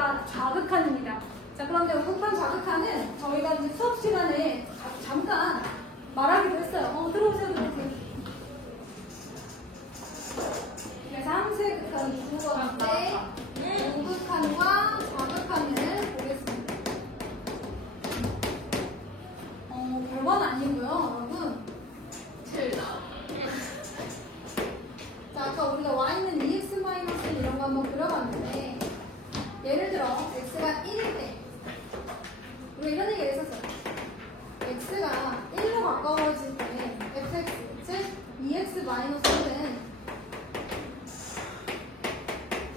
우극한과 좌극한입니다. 자, 그런데 우극한, 좌극한은 저희가 이제 수업 시간에 잠깐 말하기로 했어요. 들어오세요, 들어오세요. 그래서 함수의 극한 두 번째 우극한과 좌극한을 보겠습니다. 별건 아니고요, 여러분. 자, 아까 우리가 y는 2x 마이너스 이런 거 한번 그려봤는데, 예를 들어 x가 1일 때 우리가 이런 얘기를 했었어요. x가 1로 가까워질 때 fx, 즉 2x 마이너스는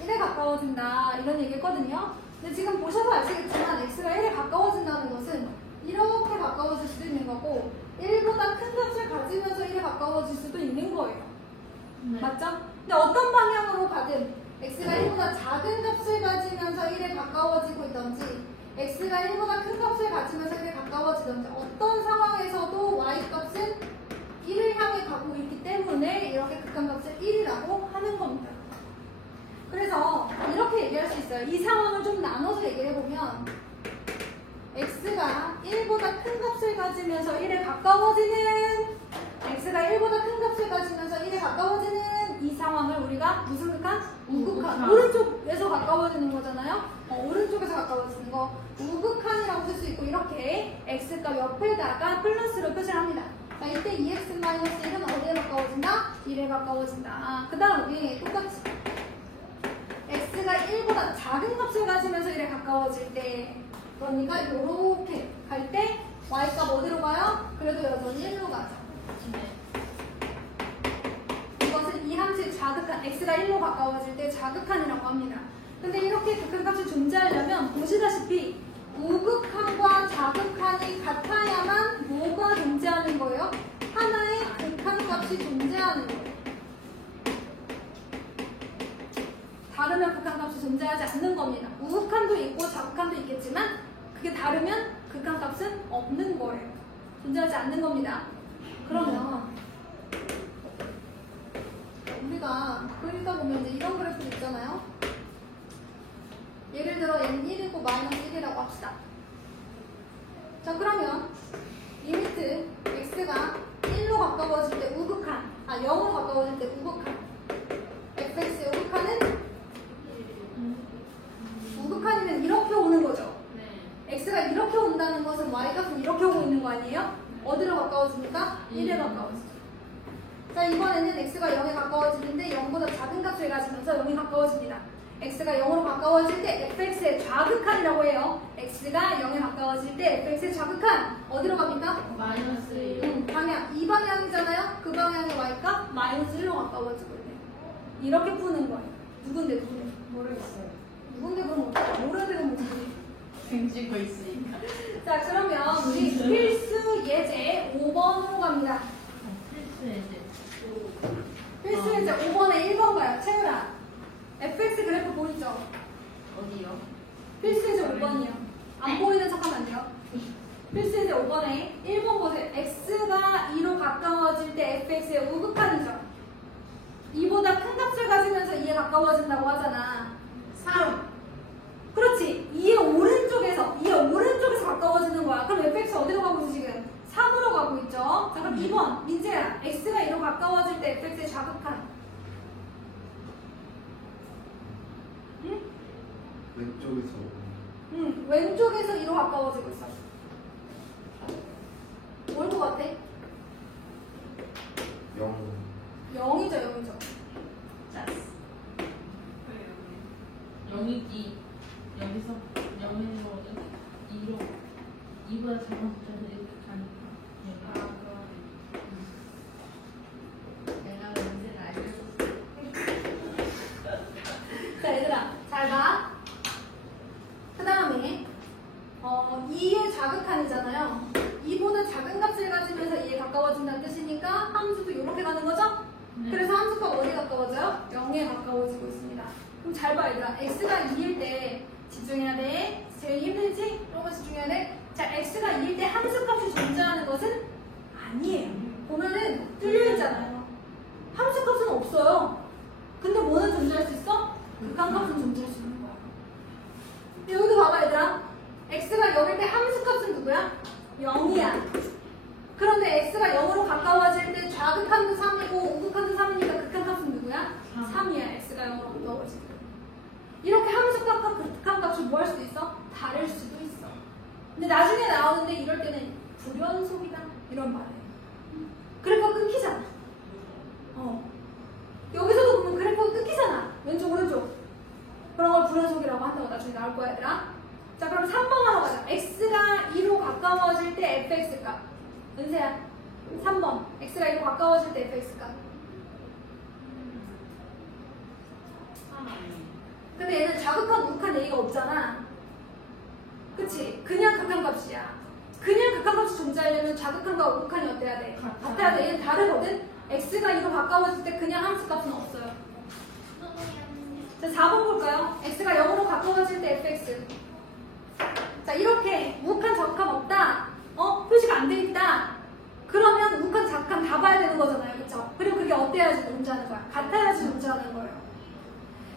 1에 가까워진다 이런 얘기했거든요. 근데 지금 보셔도 아시겠지만 x가 1에 가까워진다는 것은 이렇게 가까워질 수도 있는 거고 1보다 큰 값을 가지면서 1에 가까워질 수도 있는 거예요. 네. 맞죠? 근데 어떤 방향으로 가든 x가 1보다 작은 값을 가지면서 1에 가까워지고 있던지 x가 1보다 큰 값을 가지면서 1에 가까워지던지 어떤 상황에서도 y값은 1을 향해 가고 있기 때문에 이렇게 극한값을 1이라고 하는 겁니다. 그래서 이렇게 얘기할 수 있어요. 이 상황을 좀 나눠서 얘기를 해보면 x가 1보다 큰 값을 가지면서 1에 가까워지는 x가 1보다 큰 값을 가지면서 1에 가까워지는 이 상황을 우리가 무슨 극한? 우극한. 오른쪽에서 가까워지는 거잖아요. 오른쪽에서 가까워지는 거 우극한이라고 쓸 수 있고 이렇게 x값 옆에다가 플러스로 표시를 합니다. 자, 이때 2x-1은 어디에 가까워진다? 1에 가까워진다. 그 다음에 똑같이 x가 1보다 작은 값을 가지면서 1에 가까워질 때 그러니까 이렇게 갈 때 y값 어디로 가요? 그래도 여전히 1로 가죠. 이것은 이 함수의 좌극한, x가 1로 가까워질 때 좌극한이라고 합니다. 근데 이렇게 극한값이 존재하려면 보시다시피 우극한과 좌극한이 같아야만 뭐가 존재하는 거예요? 하나의 극한값이 존재하는 거예요. 다르면 극한값이 존재하지 않는 겁니다. 우극한도 있고 좌극한도 있겠지만 그게 다르면 극한값은 없는 거예요. 존재하지 않는 겁니다. 그러면 우리가 그리다 보면 이제 이런 그래프 있잖아요. 예를 들어 얘는 1이고 마이너스 1이라고 합시다. 자, 그러면 리미트 x가 1로 가까워질 때 우극한, 0으로 가까워질 때 우극한 fx의 우극한이면 이렇게 오는 거죠. x가 이렇게 온다는 것은 y값은 이렇게 오고 있는 거 아니에요? 어디로 가까워집니까? 1에 가까워지죠. 자, 이번에는 x가 0에 가까워지는데 0보다 작은 값을 가지면서 0에 가까워집니다. x가 0으로 가까워질 때 fx의 좌극한이라고 해요. x가 0에 가까워질 때 fx의 좌극한 어디로 갑니까? 마이너스 1. 방향, 이 방향이잖아요. 그 방향의 y값 마이너스 1로 가까워지고 있네요. 이렇게 푸는 거예요. 누군데? 모르겠어요. 누군데 그럼 어떡해? 모르는 뭐지? 뱅지고 있으니까. 자, 그러면 우리 필수 예제 5번으로 갑니다. 필수 예제. 필수 예제 5번에 1번 가요. 채우라. fx 그래프 보이죠? 어디요? 필수 예제 5번이요. 안 보이는 척 하면 안 돼요. 필수 예제 5번에 1번 보세요. x가 2로 가까워질 때 fx의 우극한이죠. 2보다 큰 값을 가지면서 2에 가까워진다고 하잖아. 3. 그렇지. 2의 오른쪽에서 가까워지는 거야. 그럼 fx 어디로 가고 있어 지금? 3으로 가고 있죠. 자, 그럼 2번 민재야. x가 2로 가까워질 때 fx의 좌극한. 응? 왼쪽에서. 응. 왼쪽에서 2로 가까워지고 있어. 뭘 것 같아? 0. 0이죠, 0이죠. 짜스. 0이지. 여기서 0에서 2로 2보다 작은 숫자에서 이렇게 가니까. 내가 문제를 알려줬어. 자, 얘들아, 잘 봐. 그 다음에 2의 좌극한이잖아요. 2보다 작은 값을 가지면서 2에 가까워진다는 뜻이니까 함수도 이렇게 가는 거죠? 네. 그래서 함수가 어디에 가까워져요? 0에 가까워지고 있습니다. 그럼 잘 봐, 얘들아. x가 2일 때 집중해야 돼. 제일 힘들지? 이런 거 집중해야 돼. 자, x가 2일 때 함수값이 존재하는 것은 아니에요. 보면은 뚫려있잖아요. 함수값은 없어요. 근데 뭐는 존재할 수 있어? 극한값은 존재할 수 있는 거야. 이렇게 함수값은 누구야? 0이야. 그런데 x가 0으로 가까워질 때 좌극한도 3이고 우극한도 3이니까 극한값은 누구야? 3이야. x가 0으로 가까워질 때. 이렇게 함수값과 극한값을 뭐 할 수도 있어? 다를 수도 있어. 근데 나중에 나오는데 이럴 때는 불연속이다 이런 말이에요. 그래프가 끊기잖아. 여기서도 보면 그래프가 끊기잖아. 왼쪽 오른쪽. 그런 걸 불연속이라고 한다고 나중에 나올 거야 얘들아. 자 그럼 3번 하러 가자. x가 2로 가까워질 때 fx값. 은세야 3번 x가 2로 가까워질 때 fx값. 근데 얘는 좌극한 우극한 얘기가 없잖아. 그치? 그냥 극한값이야. 그냥 극한값이 존재하려면 좌극한과 우극한이 어때야 돼? 같아야 돼. 얘는 다르거든? x가 2로 가까워질 때 그냥 함수값은 없어요. 자 4번 볼까요? x가 0으로 가까워질 때 fx. 자 이렇게 우극한 좌극한 없다. 표시가 안 돼 있다. 그러면 우극한 좌극한 다 봐야 되는 거잖아요. 그쵸? 그리고 그게 어때야지 존재하는 거야? 같아야지 존재하는 거예요.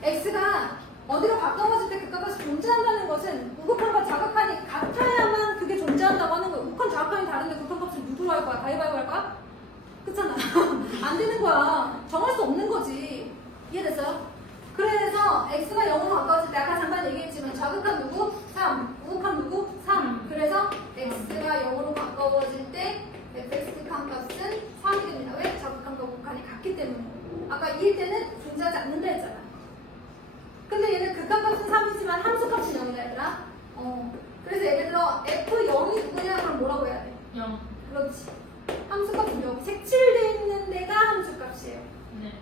x가 어디로 가까워질 때 극한값이 존재한다는 것은 우극한과 좌극한이 같아야만 그게 존재한다고 하는 거예요. 우극한 좌극한이 다른데 극한값을 누구로 할 거야? 가위바위보 할 거야? 그렇잖아. 안 되는 거야. 정할 수 없는 거지. 이해됐어요? 그래서 x가 0으로 가까워질 때 아까 잠깐 얘기했지만 좌극한 누구? 3. 우극한 누구? 3. 그래서 x가 0으로 가까워질 때 fx 극한값은 3이 됩니다. 왜? 좌극한과 우극한이 같기 때문에. 아까 2일 때는 존재하지 않는다 했잖아. 근데 얘는 극한값은 3이지만 함수값은 0이다 얘들아. 그래서 예를 들어 f0이 누구냐 그럼 뭐라고 해야 돼? 0. 그렇지. 함수값은 0. 색칠되어 있는 데가 함수값이에요. 네.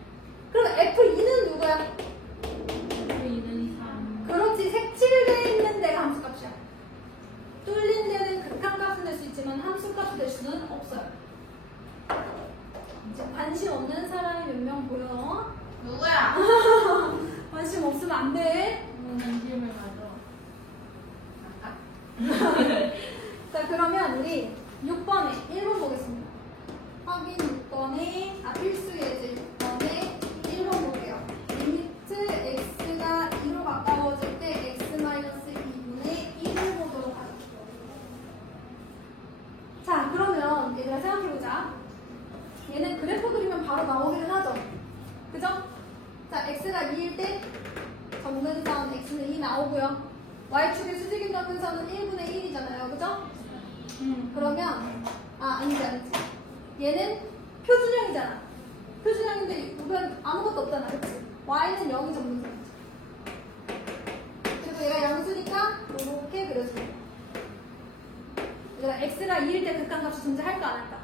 그럼 f2는 누구야? V는 3. 그렇지. 색칠되어 있는 데가 함수값이야. 뚫린 데는 극한값은 될 수 있지만 함수값이 될 수는 없어요. 이제 관심 없는 사람이 몇 명 보여? 누구야? 관심 없으면 안 돼. 관심을 가져. 자 그러면 우리 6번에 1번 보겠습니다. 확인 6번에 필수 예제 6번에 1번 볼게요. 리미트 x가 2로 가까워질 때 x-2분의 1을 보도록 하죠. 자 그러면 얘들아 생각해보자. 얘는 그래프 그리면 바로 나오기는 하죠. 그죠? 자 x가 2일 때 정근선 x는 2 나오고요. y축의 수직인 정근선은 1분의 1이잖아요. 그죠? 그러면 아니지. 얘는 표준형이잖아. 표준형인데 우변 아무것도 없잖아. 그치? y는 0이 정근선이죠. 그리고 얘가 양수니까 이렇게 그려주면 돼. 얘가 x가 2일 때 극한값이 존재할까 안 할까?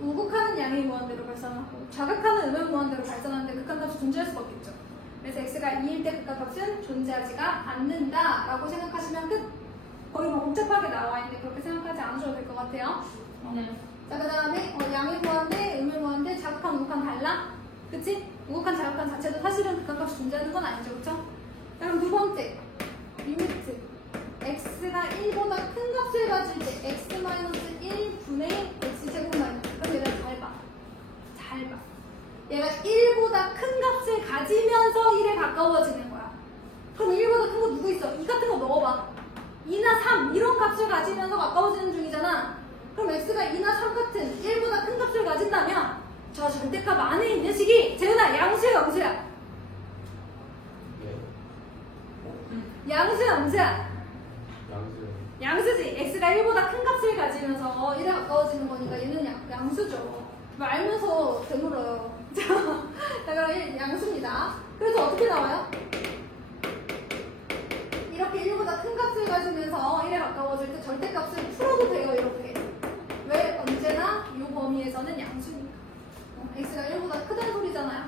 우극하는 양의 무한대로 발산하고 좌극하는 음의 무한대로 발산하는데 극한값이 존재할 수가 없겠죠. 그래서 x가 2일 때 극한값은 존재하지가 않는다라고 생각하시면 끝. 거의 뭐 복잡하게 나와 있는데 그렇게 생각하지 않으셔도 될 것 같아요. 네. 자 그 다음에 양의 무한대, 음의 무한대, 좌극한, 우극한 달라? 그치? 우극한, 좌극한 자체도 사실은 극한값이 존재하는 건 아니죠. 그쵸? 자 그럼 두 번째 리미트 x가 1보다 큰 값을 가질 때 x-1분의 x제곱 마이너스. 그럼 얘들아 잘 봐. 잘 봐. 얘가 1보다 큰 값을 가지면서 1에 가까워지는 거야. 그럼 1보다 큰 거 누구 있어? 2 같은 거 넣어봐. 2나 3 이런 값을 가지면서 가까워지는 중이잖아. 그럼 x가 2나 3 같은 1보다 큰 값을 가진다면 저 절대값 안에 있는 식이 재훈아 양수야 양수야? 양수야 양수야? 양수지. x가 1보다 큰 값을 가지면서 1에 가까워지는 거니까 얘는 양수죠. 알면서 되물어요. 자 그럼 양수입니다. 그래서 어떻게 나와요? 이렇게 1보다 큰 값을 가지면서 1에 가까워질 때 절대값을 풀어도 돼요. 이렇게. 왜? 언제나 이 범위에서는 양수니까. x가 1보다 크다는 소리잖아요.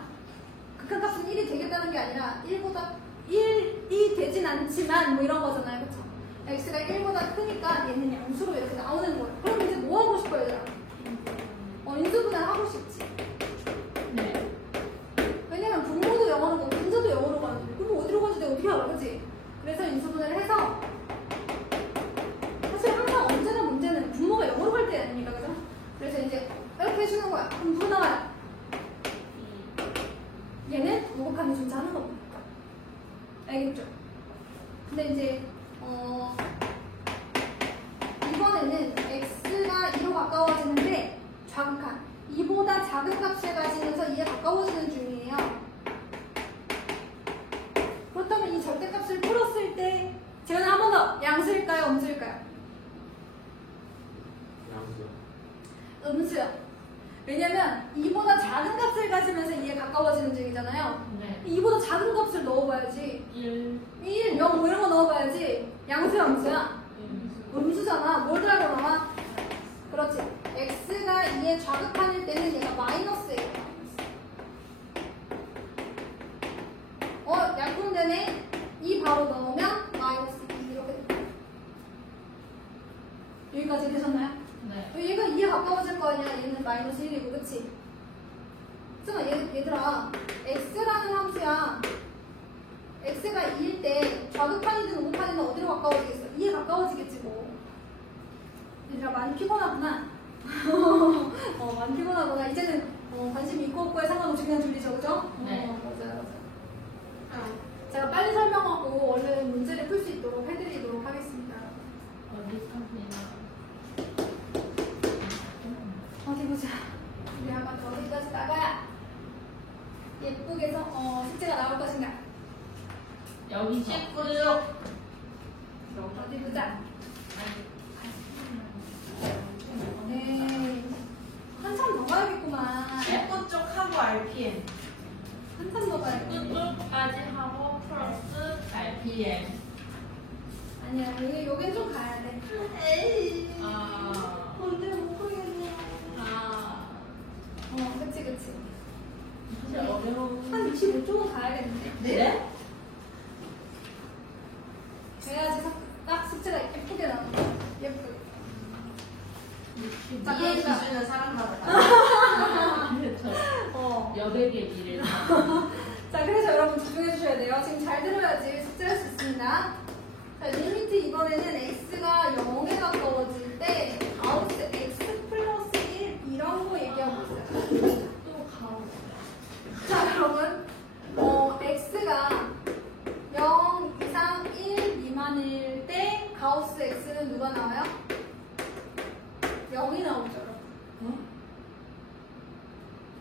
극한값은 1이 되겠다는 게 아니라 1보다 1이 되진 않지만 뭐 이런 거잖아요. 그쵸? x가 1보다 크니까 얘는 양수로 이렇게 나오는 거예요. 그럼 이제 뭐 하고 싶어요, 얘들아? 인수분해 하고 싶지. 네. 왜냐면 분모도 영어로 가고 분자도 영어로 가는데 그럼 어디로 가는지 내가 어떻게 알아, 그치? 그래서 인수분해를 해서 사실 항상 언제나 문제는 분모가 영어로 갈 때 아닙니까, 그죠? 그래서 이제 이렇게 해주는 거야. 그럼 누구 나와요? 얘는 우극한이 존재하는 겁니다. 알겠죠? 근데 이제 이번에는 x가 2로 가까워지는데 좌극한 2보다 작은 값을 가지면서 2에 가까워지는 중이에요. 그렇다면 이 절대값을 풀었을 때 제가 한 번 더 양수일까요? 음수일까요? 양수. 음수요. 왜냐면 2보다 작은 값을 가지면서 2에 가까워지는 중이잖아요. 네. 2보다 작은 값을 넣어봐야지. 1. 1, 0 뭐 이런 거 넣어봐야지. 양수야, 음수야? 음수잖아. 뭘 들고 나와? 그렇지. x가 2의 좌극한일 때는 얘가 마이너스예요. 약분되네. 2 바로 넣으면 마이너스 2 이렇게 됩니다. 여기까지 되셨나요? 네. 얘가 2에 가까워질 거 아니야. 얘는 마이너스 1이고, 그치? 그래서 얘들아, x라는 함수야. x가 2일 때 좌극판이든 우극판이든 어디로 가까워지겠어? 2에 가까워지겠지 뭐. 얘들아 많이 피곤하구나. 많이 피곤하구나. 이제는 관심 있고 없고에 상관없이 그냥 줄이죠, 그죠? 네. 맞아요. 제가 빨리 설명하고 얼른 문제를 풀 수 있도록 해드리도록 하겠습니다. 어디 사세요? 어디 보자. 우리 아마 어디까지 나가야 예쁘게 숙제가 나올 것인가? 여기 19쪽. 어디 보자. 네. 한참 더 가야겠구만. F쪽 하고 RPM. 한참 더 가야겠구만. 19쪽까지 하고 플러스 RPM. 아니야, 여긴 좀 가야 돼. 에이. 근데 못 가겠네. 그치. 사실 어려운. 한 25쪽은 가야겠는데. 네? 그래야지 딱 숙제가 예쁘게 나오는 거야. 예쁘게. 자, 미의 그러니까. 기준은 사람마다 달라. 그렇죠. 여백의 미래. 자, 그래서 여러분 집중해 주셔야 돼요. 지금 잘 들어야지 숙제할 수 있습니다. 자, 리미트 이번에는 x가 0에 가까워질 때 가우스 x 플러스 1 이런 거 얘기하고 있어요. 또 가오. 자, 여러분 x가 0 이상 1 미만일 때 가우스 x는 누가 나와요? 0이 나오죠, 여러분.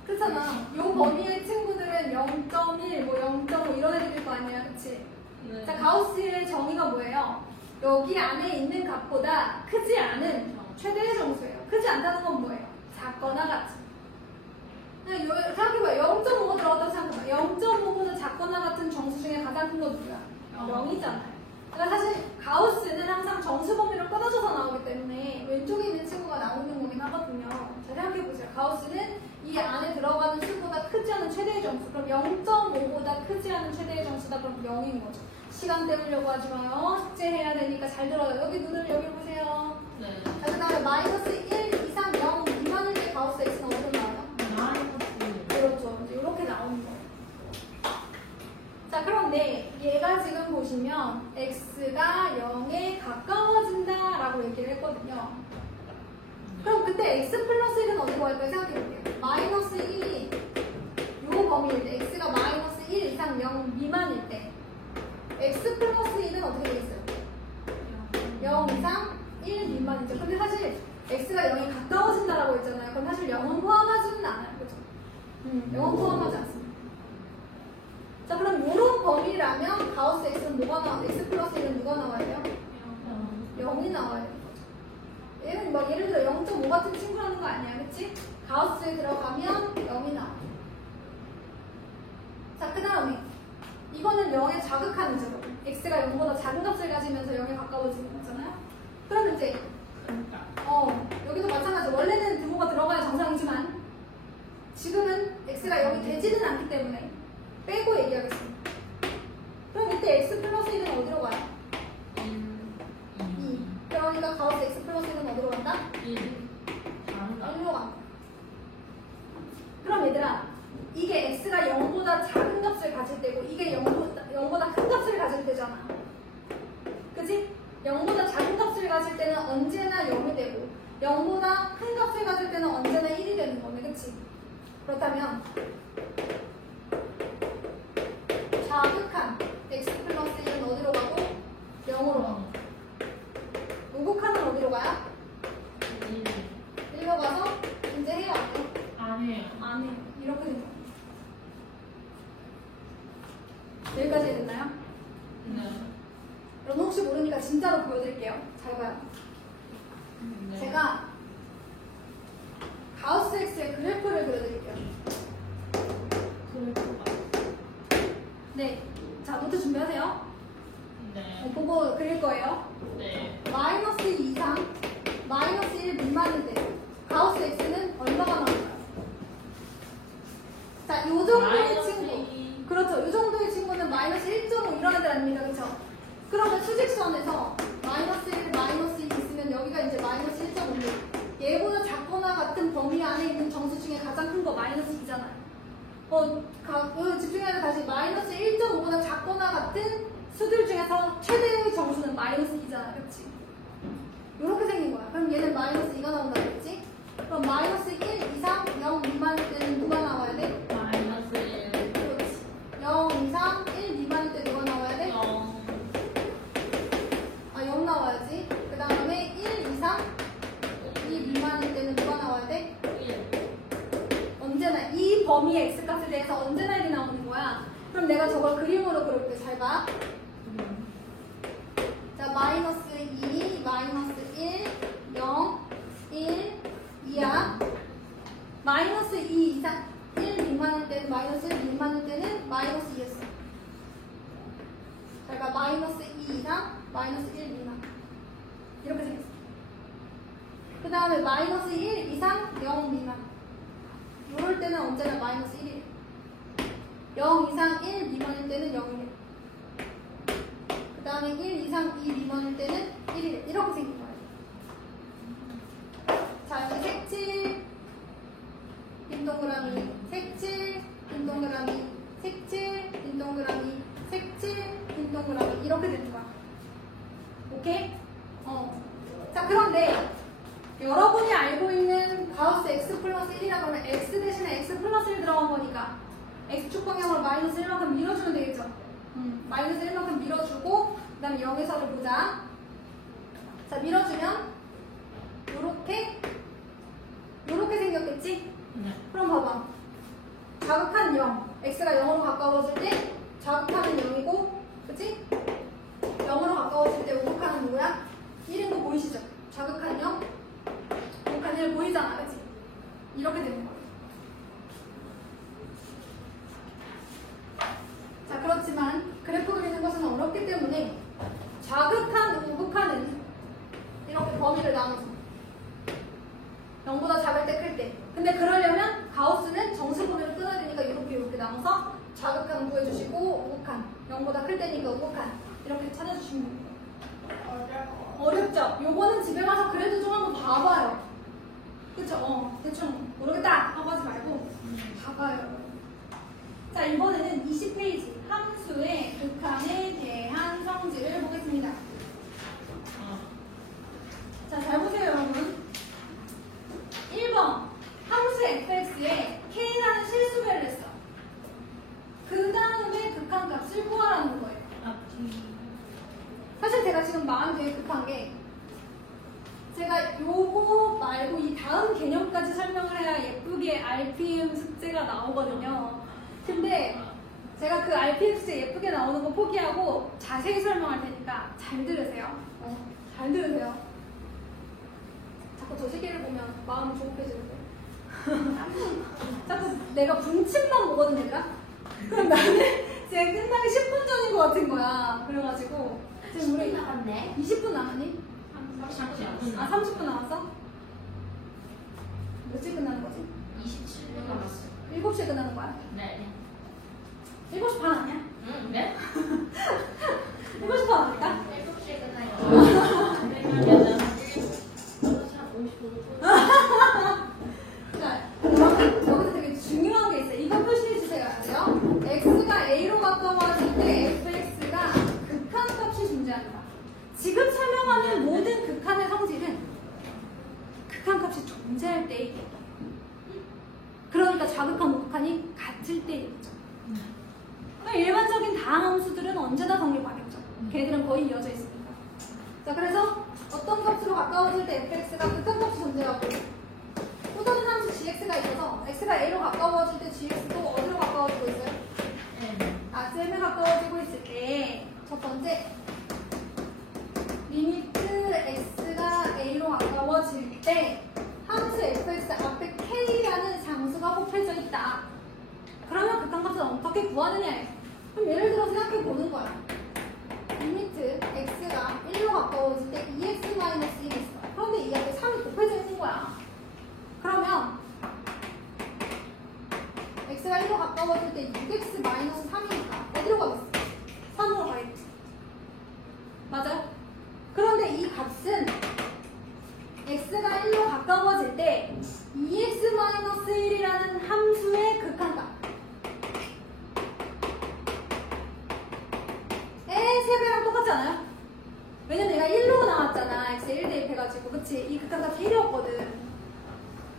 그렇잖아. 요 범위의 친구들은 0.1, 뭐 0.5 이런 애들일 거 아니야, 그치? 네. 자, 가우스의 정의가 뭐예요? 여기 안에 있는 값보다 크지 않은 최대의 정수예요. 크지 않다는 건 뭐예요? 작거나 같은. 생각해봐요. 0.5가 들어갔다고 생각해봐요. 0.5보다 작거나 같은 정수 중에 가장 큰 건 누구야? 0이잖아요. 그러니까 사실 가우스는 항상 정수 범위를 끊어줘서 나오기 때문에 왼쪽에 있는 친구가 나오는 거긴 하거든요. 자, 생각해보세요. 가우스는 이 안에 들어가는 수보다 크지 않은 최대의 정수. 그럼 0.5보다 크지 않은 최대의 정수다. 그럼 0인 거죠. 시간 때우려고 하지 마요. 숙제해야 되니까 잘 들어요. 여기 눈을 여기 보세요. 네. 자, 그 다음에 마이너스 1 이상 0 미만일 때 가우스 x는 어디로 나와요? 마이너스. 그렇죠. 이제 이렇게 나오는 거예요. 자, 그런데 얘가 지금 보시면 x가 0에 가까워진다 라고 얘기를 했거든요. 그럼 그때 x 플러스 1은 어디로 갈까요? 생각해볼게요. 마이너스 1이 요 범위일 때 x가 마이너스 1 이상 0 미만일 때 x 플러스 1은 어떻게 되겠어요? 0 이상 1 미만이죠. 근데 사실 x가 0에 가까워진다라고 했잖아요. 그럼 사실 0은 포함하지는 않아요. 그죠? 0은 포함하지 않습니다. 자, 그럼 이런 범위라면 가우스 x는 뭐가 나와? x 플러스 1은 누가 나와야 돼요? 0이 나와야 돼요. 얘는 막 예를 들어 0.5 같은 친구라는 거 아니야, 그치? 가우스에 들어가면 0이 나와. 자, 그 다음에 이거는 0에 자극하는 제곱. x가 0보다 작은 값을 가지면서 0에 가까워지는 거잖아요. 그럼 이제 여기도 마찬가지. 원래는 등호가 들어가야 정상이지만 지금은 x가 0이 되지는 않기 때문에 빼고 얘기하겠습니다. 그럼 이때 x 플러스 1은 어디로 가요? 2. 그러니까 가우스 x 플러스 1은 어디로 간다? 1로 간다. 그럼 얘들아, 이게 x가 0보다 작은 값을 가질 때고 이게 0보다 큰 값을 가질 때잖아. 그치? 0보다 작은 값을 가질 때는 언제나 0이 되고 0보다 큰 값을 가질 때는 언제나 1이 되는 거네. 그치? 그렇다면 좌극한 x 플러스 1은 어디로 가고 0으로 가고 우극한은 어디로 가요? 여러분 혹시 모르니까 진짜로 보여드릴게요. 잘 봐요. 네. 제가 가우스 X의 그래프를 그려드릴게요. 네. 자, 노트 준비하세요. 네. 보고 그릴 거예요. 네. 마이너스 2 이상, 마이너스 1 미만일 때 가우스 X는 얼마가 나올까요? 자, 요 정도의 친구. 그렇죠. 요 정도의 친구는 마이너스 1.5 이런 애들 아닙니까? 그렇죠? 그러면 수직선에서 마이너스 1, 마이너스 2 있으면 여기가 이제 마이너스 1.5. 얘보다 작거나 같은 범위 안에 있는 정수 중에 가장 큰 거 마이너스 2잖아요. 집중해야 돼. 다시 마이너스 1.5보다 작거나 같은 수들 중에서 최대의 정수는 마이너스 2잖아. 그렇지? 이렇게 생긴 거야. 그럼 얘는 마이너스 2가 나온다 그랬지? 그럼 마이너스 1 이상 0 미만일 때는 누가 나와야 돼? 마이너스 1. 그렇지. 0 이상 1 미만일 때 누가 나와야 돼? 0. 0 나와야지. 그 다음에 1 이상 2 미만일 때는 누가 나와야 돼? 1. 언제나 이 범위의 x값에 대해서 언제나 1이 나오는 거야. 그럼 내가 저걸 그림으로 그릴게. 잘 봐. 자, 마이너스 2, 마이너스 1, 0, 1, 2야. 마이너스 2 이상 1 미만일 때는 마이너스 1 미만일 때는 마이너스 2였어. 자, 그러니까 마이너스 2 이상 마이너스 1 미만. 이렇게 생겼어. 그 다음에 마이너스 1 이상 0 미만. 이럴 때는 언제나 마이너스 1이에요. 0 이상 1 미만일 때는 0이에요. 그 다음에 1 이상 2 미만일 때는 1이에요. 이렇게 생긴 거예요. 자, 여기 색칠, 빈 동그라미, 색칠, 빈 동그라미, 색칠, 빈 동그라미, 색칠, 빈 동그라미 이렇게 되는 거야. 오케이? 자, 그런데 여러분이 알고 있는 가우스 x 플러스 1이라고 하면 x 대신에 x 플러스 1 들어간 거니까 x축 방향으로 마이너스 1만큼 밀어주면 되겠죠? 마이너스 1만큼 밀어주고 그 다음에 0에서를 보자. 자, 밀어주면 요렇게 생겼겠지? 네. 그럼 봐봐. 자극한 0. x가 0으로 가까워질 때 자극하는 0이고 그치? 0으로 가까워질 때 우극하는 누구야? 1인 거 보이시죠? 자극한 0, 우극한 1 보이잖아. 그치? 이렇게 되는 거예요. 자, 그렇지만 그래프 그리는 것은 어렵기 때문에 자극한, 우극한은 이렇게 범위를 나눠서 0보다 작을 때, 클 때. 근데 그러려면 가우스는 정수분해를 끊어야 되니까 이렇게 나눠서 자극한 구해주시고 우극한, 0보다 클 때니까 우극한 이렇게 찾아주시면 돼요. 어렵죠? 요거는 집에 가서 그래도 좀 한번 봐봐요. 그쵸? 대충 모르겠다 하고 하지 말고 봐봐요. 자, 이번에는 20페이지 함수의 극한에 대한 성질을 보겠습니다. 자, 잘 보세요, 여러분. 1번 함수 fx에 k라는 실수배를 했어. 그 다음에 극한값을 구하라는 거예요. 사실 제가 지금 마음 되게 급한 게 제가 요거 말고 이 다음 개념까지 설명을 해야 예쁘게 RPM 숙제가 나오거든요. 근데 제가 그 RPM 숙제 예쁘게 나오는 거 포기하고 자세히 설명할 테니까 잘 들으세요. 잘 들으세요. 자꾸 저 시계를 보면 마음이 조급해지는데. 자꾸 내가 분침만 보거든, 얘가. 그럼 나는 제 끝나기 10분 전인 것 같은 거야. 그래가지고 지금 우리 나갔네. 20분 남았니? 30분. 아, 30분 남았어? 며칠 끝나는 거지? 27분 남았어요. 7시에 끝나는 거야? 네. 7시 반 아니야? 네? 7시 반 아닐까? 7시에 끝나요. 자, 그러면 여기서 되게 중요한 게 있어요. 이거 표시해 주세요. 아세요? x가 a로 가까워질 때 fx가 극한값이 존재한다. 지금 설명하는 모든 극한의 성질은 극한값이 존재할 때의 얘기. 그러니까 자극한 우극한이 같을 때의 얘기죠. 일반적인 다항함수들은 언제나 성립하겠죠. 걔들은 거의 이어져 있으니까. 자, 그래서 어떤 값으로 가까워질 때 fx가 극한값이 존재하고 또 다른 함수 gx가 있어서 x가 a로 가까워질 때 gx도 어디로 가까워지고 있어요? 네. 아, 쌤에 가까워지고 있을 때 첫 번째 어떻게 구하느냐에. 그럼 예를 들어 생각해 보는 거야. 리미트 x가 1로 가까워질 때 2x-1이 있어. 그런데 이 앞에 3이 곱해져 있는 거야. 그러면 x가 1로 가까워질 때 6x-3이니까 어디로 가겠어? 3으로 가겠지. 맞아요? 그런데 이 값은 x가 1로 가까워질 때 2x-1이라는 함수의 극한값. 세 배랑 똑같지 않아요? 왜냐면 얘가 1로 나왔잖아. x에 1 대입해가지고. 그치? 이 극한값이 1이었거든.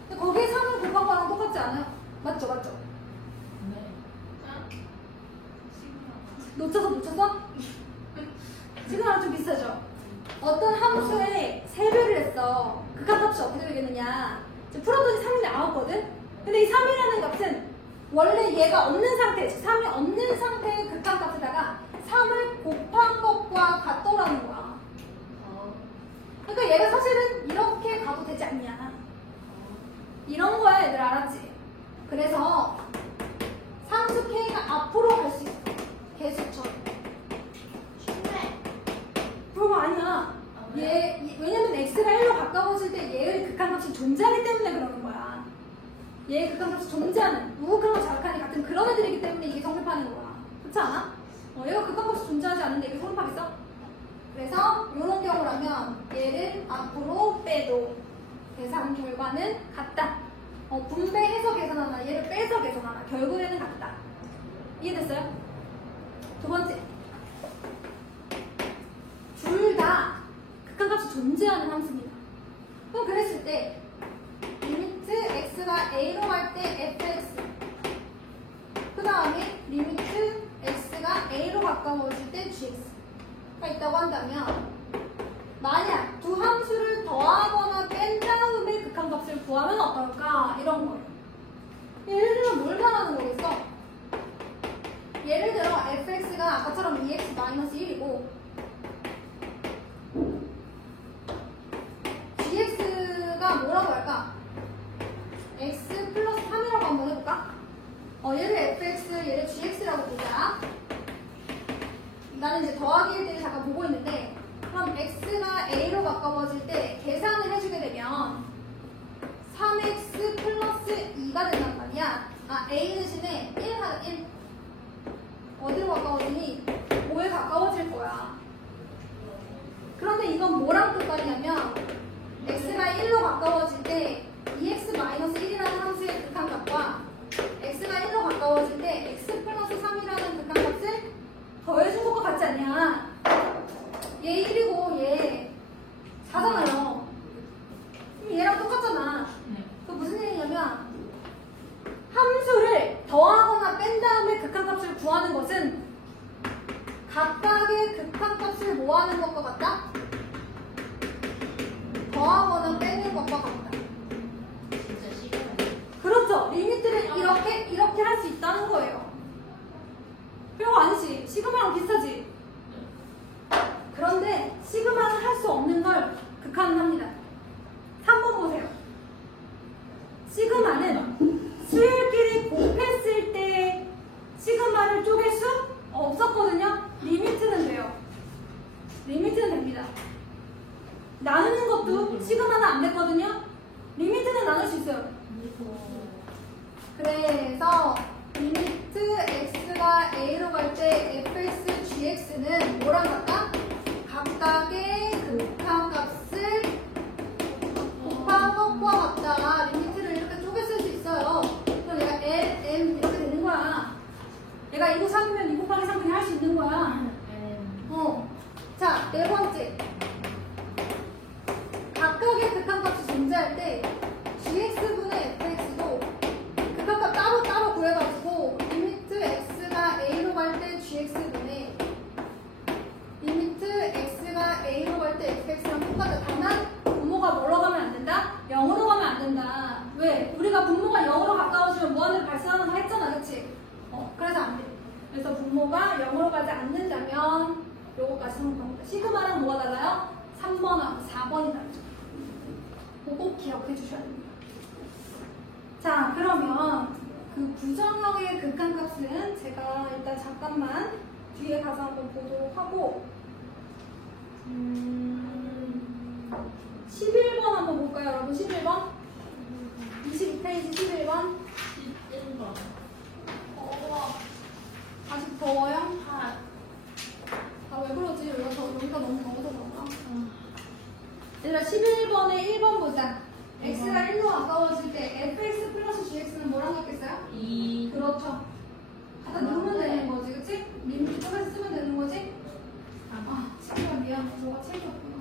근데 거기에 3을 곱한 거랑 똑같지 않아요? 맞죠? 맞죠? 네. 놓쳤어? 지금랑 좀 비슷하죠? 어떤 함수에 3배를 했어. 극한값이 어떻게 되겠느냐. 지금 풀었더니 3이 나왔거든? 근데 이 3이라는 값은 원래 얘가 없는 상태, 즉 3이 없는 상태의 극한값에다가 3을 곱한 것과 같더라는 거야. 그러니까 얘가 사실은 이렇게 가도 되지 않냐. 이런 거야, 얘들 알았지? 그래서 상수 K가 앞으로 갈 수 있어. 개수처럼. 쉽네. 그런 거 아니야. 왜냐면 x가 1로 가까워질 때 얘의 극한값이 존재하기 때문에 그러는 거야. 얘의 극한값이 존재하는, 우극한과 자극한이 같은 그런 애들이기 때문에 이게 성립하는 거야. 그렇지 않아? 얘가 극한값이 존재하지 않는데 이게 성립하겠어? 그래서 이런 경우라면 얘를 앞으로 빼도 계산 결과는 같다. 분배해서 계산하나 얘를 빼서 계산하나 결국에는 같다. 이해됐어요? 두 번째, 둘 다 극한값이 존재하는 함수입니다. 그럼 그랬을 때 리미트 x가 a로 갈 때 fx, 그 다음에 리미트 x가 a로 가까워질 때 gx가 있다고 한다면, 만약 두 함수를 더하거나 뺀 다음에 극한값을 구하면 어떨까? 이런 거예요. 예를 들면 뭘 말하는 거겠어? 예를 들어 fx가 아까처럼 2x-1이고 gx가 뭐라고 할까? x 플러스 3이라고 한번 해볼까? 얘를 fx, 얘를 gx라고 보자. 나는 이제 더하기 1대1 잠깐 보고 있는데, 그럼 x가 a로 가까워질 때 계산을 해주게 되면 3x 플러스 2가 된단 말이야. a 대신에 1 하나 1. 어디로 가까워지니? 5에 가까워질 거야. 그런데 이건 뭐랑 똑같냐면 x가 1로 가까워질 때 2x-1이라는 함수의 극한값과 x가 1로 가까워질 때 x 플러스 3이라는 극한값을 더해준 것과 같지 않냐. 얘 1이고 얘 4잖아요. 얘랑 똑같잖아. 그 무슨 얘기냐면 함수를 더하거나 뺀 다음에 극한값을 구하는 것은 각각의 극한값을 모아하는 것과 같다? 더하거나 빼는 것과 같다. 진짜 싫어요. 그렇죠. 리미트를 이렇게 할 수 있다는 거예요. 별거 아니지. 시그마랑 비슷하지. 그런데 시그마는 할 수 없는 걸 극한은 합니다. 3번 보세요. 시그마는 수열끼리 곱했을 때 시그마를 쪼갤 수 없었거든요. 리미트는 돼요. 리미트는 됩니다. 나누는 것도 시그마는 안 됐거든요. 리미트는 나눌 수 있어요. 그래서 리미트 x가 a로 갈 때 fx, gx는 뭐랑 같다? 각각의 극한값을 곱한 것과 같다. 리미트를 이렇게 쪼개 쓸 수 있어요. 그럼 얘가 L, M 이렇게 되는 거야. 얘가 2 곱 3이면 2 곱하기 3분의 할 수 있는 거야. 자, 네 번째. 각각의 극한값이 존재할 때 gx분의 fx도 극한값 따로 구해가지고 리미트 x가 a로 갈 때 gx분의 리미트 x가 a로 갈 때 fx랑 똑같다. 다만 분모가 뭐로 가면 안 된다? 0으로 가면 안 된다. 왜? 우리가 분모가 0으로 가까워지면 무한대로 발생하는 거 했잖아. 그치? 그래서 안 돼. 그래서 분모가 0으로 가지 않는다면 요거까지 성립합니다. 시그마랑 뭐가 달라요? 3번하고 4번이 다르죠. 그거 꼭 기억해 주셔야 됩니다. 자, 그러면 그 부정형의 극한값은 제가 일단 잠깐만 뒤에 가서 한번 보도록 하고 11번 한번 볼까요 여러분? 11번 22페이지 11번 11번. 아직 더워요? 아, 아 왜 그러지? 여기가 너무 더워서 그런가? 얘들아 11번에 1번 보자. x가 1로 가까워질 때 fx 플러스 gx는 뭐랑 같겠어요? 2. 그렇죠. 갖다 넣으면 되는 거지, 그치? 리미트 쪼개서 쓰면 되는 거지? 아, 친구야 미안. 너가 책이 없구나.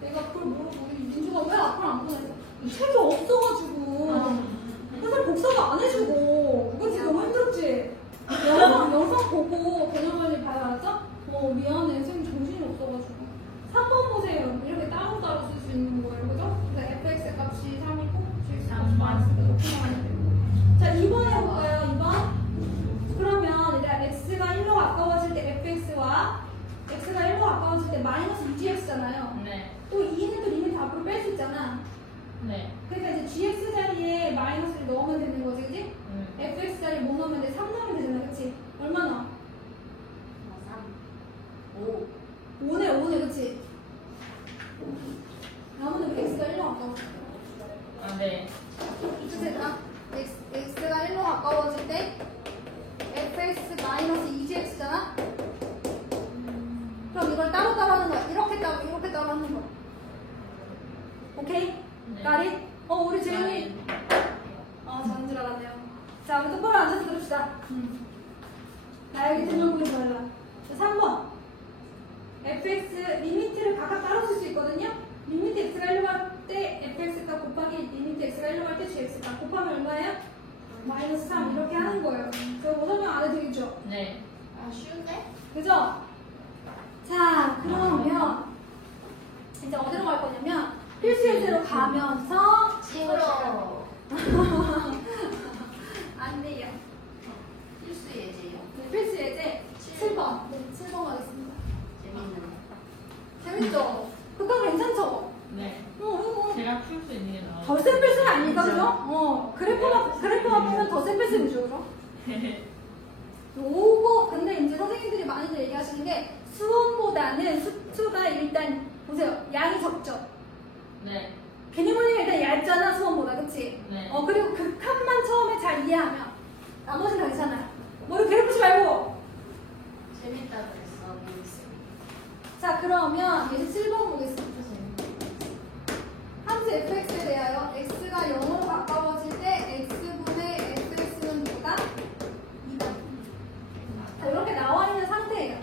내가 그걸 모르고 우리 민주가 왜 앞을 안 보냈어? 책이 없어가지고 선생님 복사도 안 해주고 그치? 너무 힘들었지? 영상 보고 개념을 봐야 알았죠? 미안해. 선생님 정신이 없어가지고 3번 보세요. 이렇게 따로따로 쓸 수 있는 거예요, 그죠? 그래서 fx 값이 3이고 gx 값이 이렇게 나와야 되고. 자, 2번 해볼까요? 2번. 그러면 얘들아 x가 1로 가까워질 때 fx와 x가 1로 가까워질 때 마이너스 2gx잖아요. 네. 또 2는 또 리미트 앞으로 뺄 수 있잖아. 네. 그러니까 이제 gx 자리에 마이너스를 넣으면 되는 거지, 그지? fx 자리에 뭐 넣으면 돼? 3 넣으면 되잖아, 그치? 얼마 나와? 3. 5. 5네, 그치? 나머지 우리 x가 1로 가까워. 아, 네. 그치? x가 1로 가까워질 때 fx 마이너스 2gx잖아? 그럼 이걸 따로따로 하는 거야. 이렇게 따로 하는 거야. 오케이? 네. 나리? 우리 재윤이. 저인 줄 알았네요. 자, 우리 똑바로 앉아서 들읍시다. 나에게 등용구이 달라. 3번. fx 리미트를 각각 따로 쓸 수 있거든요. 리미트 x가 1로 갈 때 fx가 곱하기 리미트 x가 1로 갈 때 gx가 곱하면 얼마예요? 마이너스 3 이렇게 하는 거예요. 그럼 뭐 설명 안 해도 되겠죠? 네. 아, 쉬운데? 그죠? 자, 그러면 이제 어디로 갈 거냐면 필수 예제로 가면서 식으로. 안 돼요. 필수 예제요. 네, 필수 예제 7번. 네, 7번 가겠습니다. 재밌는. 재밌죠? 그거 괜찮죠? 네. 이거 제가 풀 수 있는 게 나와요. 더 센 필수는 아니니까, 그죠? 그래프만 보면 더 센 필수이죠, 그죠? 요거, 근데 이제 선생님들이 많이들 얘기하시는 게 수원보다는 수투가 일단, 보세요. 양이 적죠? 네. 개념원리가 일단 얇잖아, 수원보다, 그치? 네. 그리고 극한만 처음에 잘 이해하면 나머지는 괜찮아요. 머리 괴롭히지 말고! 재밌다 그랬어. 자, 그러면 이제 7번 보겠습니다. 함수 fx에 대하여 x가 0으로 가까워질 때 x분의 fx는 뭐다? 2다. 자, 이렇게 나와 있는 상태예요.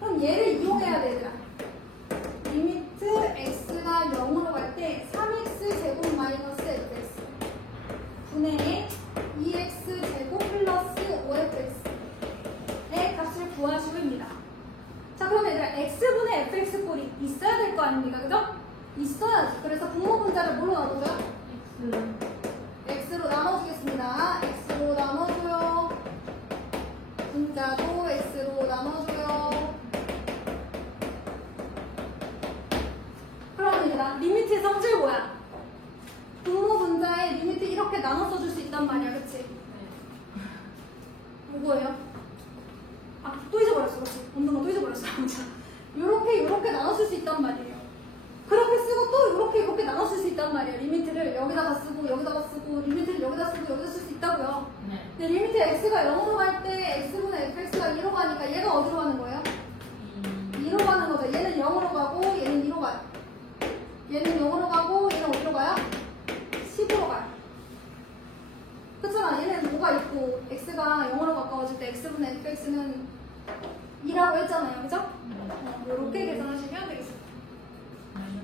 그럼 얘를 이용해야 되더라. 리미트 x가 0으로 갈 때 3x 제곱 마이너스 fx 분의 2x 제곱 플러스 5fx의 값을 구하시오입니다. 자, 그럼 얘들아 x분의 fx 꼴이 있어야 될 거 아닙니까? 그죠? 있어야지. 그래서 분모 분자를 뭘로 나눠줘요? x로 나눠주겠습니다. x로 나눠줘요. 분자도 x로 나눠줘요. 그럼 얘들아 리미트의 성질 뭐야? 분모 분자의 리미트 이렇게 나눠 써줄 수 있단 말이야, 그치? 뭐예요? 또 잊어버렸어, 그렇지? 없는 거 또 잊어버렸어. 요렇게 나눠 쓸 수 있단 말이에요. 그렇게 쓰고 또 이렇게 나눠 쓸 수 있단 말이에요. 리미트를 여기다가 쓰고 여기다가 쓰고 리미트를 여기다 쓰고 여기다 쓸 수 있다고요. 네. 근데 리미트 x가 0으로 갈 때 x분의 fx가 2로 가니까 얘가 어디로 가는 거예요? 2로 가는 거죠. 얘는 0으로 가고 얘는 2로 가요. 얘는 0으로 가고 얘는 어디로 가요? 10으로 가요. 그렇잖아. 얘는 뭐가 있고 x가 0으로 가까워질 때 x분의 fx는 2라고 했잖아요. 그죠? 이렇게 계산하시면 되겠습니다.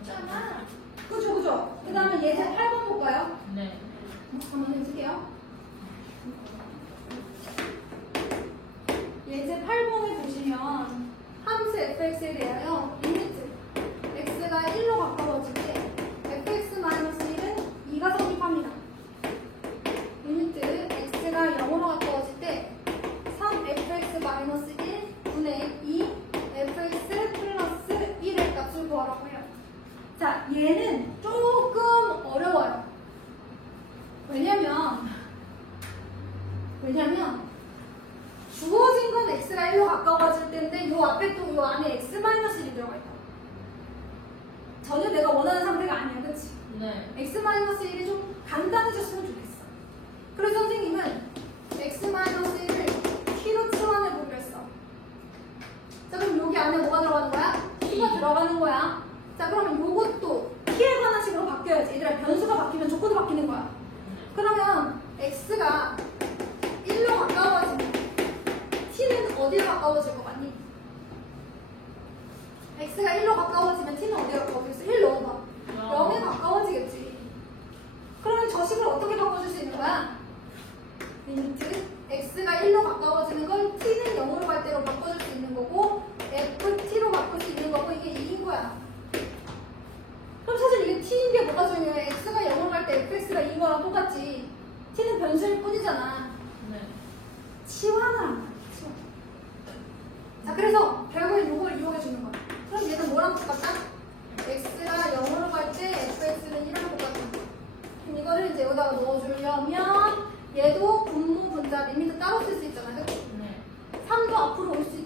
있잖아. 그죠? 그 다음에 예제 8번 볼까요? 네. 한번 해줄게요. 예제 8번에 보시면 함수 fx에 대하여 리미트 x가 1로 가까워질 때 fx-1은 2가 성립합니다. 리미트 x가 0으로 가까워질 때 3fx-1 분의 2fx 플러스 1의 값을 구하라고 해요. 자, 얘는 조금 어려워요. 왜냐면 왜냐면 주어진 건 x가 1로 가까워질 텐데 요 앞에 또 요 안에 x-1이 들어가 있다. 전혀 내가 원하는 상태가 아니야, 그치? 네. x-1이 좀 간단해졌으면 좋겠어. 그래서 선생님은 x-1을 t로 치환해보기로 했어. 자, 그럼 여기 안에 뭐가 들어가는 거야? t가 들어가는 거야. 자, 그러면 요것도 t에 관한 식으로 바뀌어야지. 얘들아, 변수가 바뀌면 조건도 바뀌는 거야. 그러면 x가 1로 가까워지면 t는 어디로 가까워질 것 같니? x가 1로 가까워지면 t는 어디로 가까워지겠어? 1 넣어봐. 0에 가까워지겠지. 그러면 저 식을 어떻게 바꿔줄 수 있는 거야? 리미트 x가 1로 가까워지는 걸 t는 0으로 갈 때로 바꿔줄 수 있는 거고 ft로 바꿀 수 있는 거고 이게 2인 거야. 그럼 사실 이게 t인 게 뭐가 중요해? x가 0으로 갈 때 fx가 2인 거랑 똑같지. t는 변수일 뿐이잖아. 네. 치환을 한 거야. 치환. 자, 그래서 결국엔 이걸 이용해 주는 거야. 그럼 얘는 뭐랑 똑같다? x가 0으로 갈 때 fx는 1이랑 똑같아. 그럼 이거를 이제 여기다가 넣어주려면 얘도 분모 분자 리미트 따로 쓸 수 있잖아. 그치? 네. 3도 앞으로 올 수